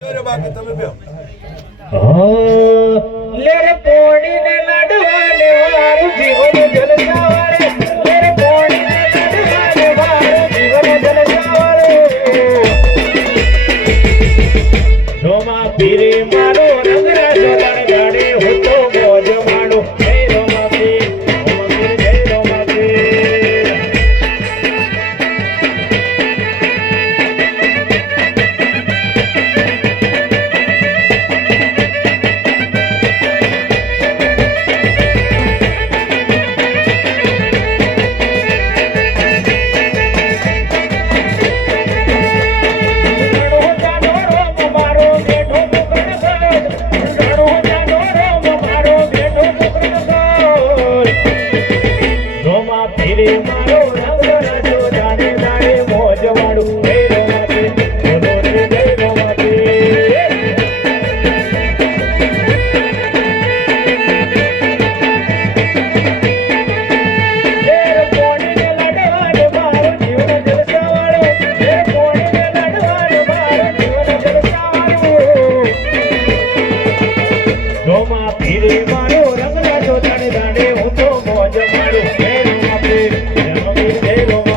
બાકી તમે બે લેરે પોણી ને લાડવાને વારું જીવન જલસાવાળે લેરે પોણી ને લાડવાને વારું જીવન જલસાવાળે રોમા પીરે મારો રંગરાજો લણગાડે હું તો મોજ માડું જય રોમા પીર જય રોમા પીર મારો રંગરાજો જાણે જાણે મોજ વાળું જય રોમા પીર જય રોમા પીર લેર પોણી ને લાડવાને મારો જીવન જલસાવાળો લેર પોણી ને લાડવાને મારો જીવન જલસાવાળો રોમા પીરે મારો રંગરાજો જાણે જાણે હું તો મોજ માડું જય રોમા પીર જય રોમા